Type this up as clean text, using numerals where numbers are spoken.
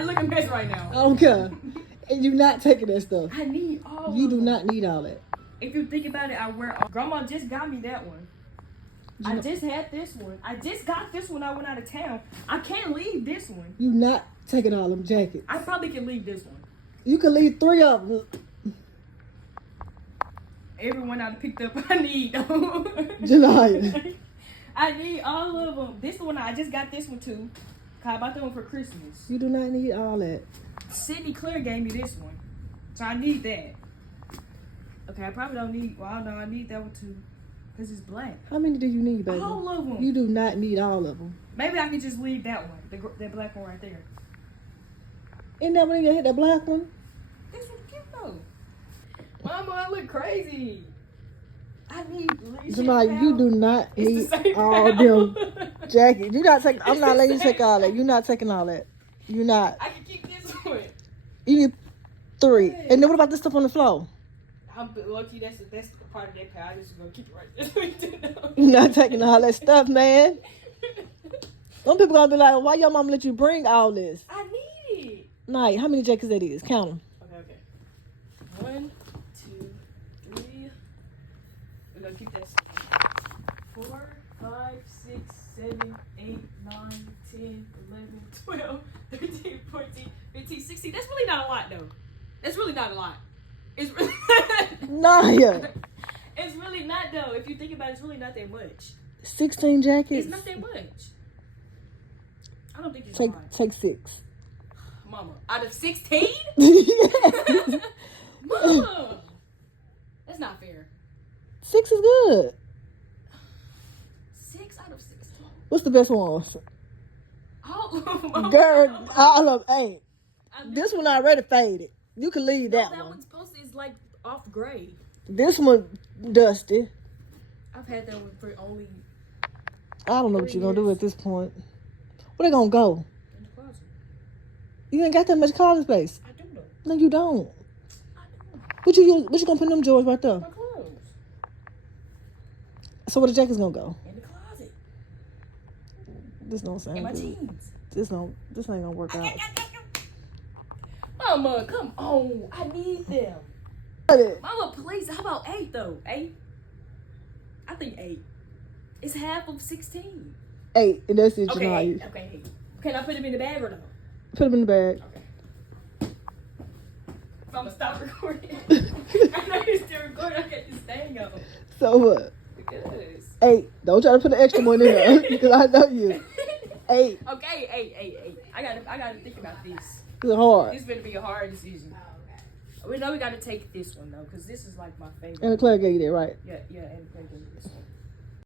I look a mess right now. I don't care. And you not taking that stuff. I need all. You do not need all that. If you think about it, I wear all. Grandma just got me that one. I just had this one. I just got this one. I went out of town. I can't leave this one. You not taking all them jackets. I probably can leave this one. You can leave 3 of them. Everyone I picked up, I need them. Janaya. I need all of them. This one, I just got this one too. I bought that one for Christmas. You do not need all that. Sydney Claire gave me this one. So I need that. Okay, I probably don't need, well, I don't know, I need that one too. Because it's black. How many do you need, baby? All of them. You do not need all of them. Maybe I could just leave that one. That black one right there. Ain't that when you hit that black one? This one's cute though. Mama, I look crazy. I need Janaya, you do not need all them jackets. You not taking, I'm not letting you take all that. You're not taking all that. You're not. I can keep this one. You need 3. And then what about this stuff on the floor? I'm lucky that's the part of that pile. I'm just gonna keep it right there. You're not taking all that stuff, man. Some people gonna be like, why your mom let you bring all this? I need it. Night, how many jackets that is? Count them. Okay. 1, 2, 3. We're gonna keep that. 4, 5, 6, 7, 8, 9, 10, 11, 12, 13, 14, 15, 16. That's really not a lot though. That's really not a lot. It's really Naya. It's really not though. If you think about it, it's really not that much. 16 jackets? It's not that much. I don't think it's Take 6. Mama, out of 16? Yeah. Mama! That's not fair. 6 is good. 6 out of 16. What's the best ones? All of them. Girl, all of them ain't. This one already faded. You can leave that one. That one's supposed to is like off gray. This one dusty. I've had that one for only I don't know what you're gonna do at this point. Where they gonna go? in the closet. You ain't got that much closet space. I do though. No, you don't. I do. What you gonna put in them drawers right there? My clothes. So where the jackets gonna go? In the closet. This don't sound In my good. jeans. This ain't gonna work out. Mama, come on. I need them. Mama, please. How about 8 though? 8? I think 8. It's half of 16. 8, and that's it, Okay, Janaya. 8. Okay, 8. Can I put them in the bag or no? Put them in the bag. Okay. I'm gonna stop recording. I know you're still recording. I got this thing on. So what? Because. 8. Don't try to put an extra one in there because I know you. 8. Okay, 8. I gotta think about this. It's hard. This is gonna be a hard decision. We know we gotta take this one though, because this is like my favorite. And Claire gave you that, right? Yeah, and this one.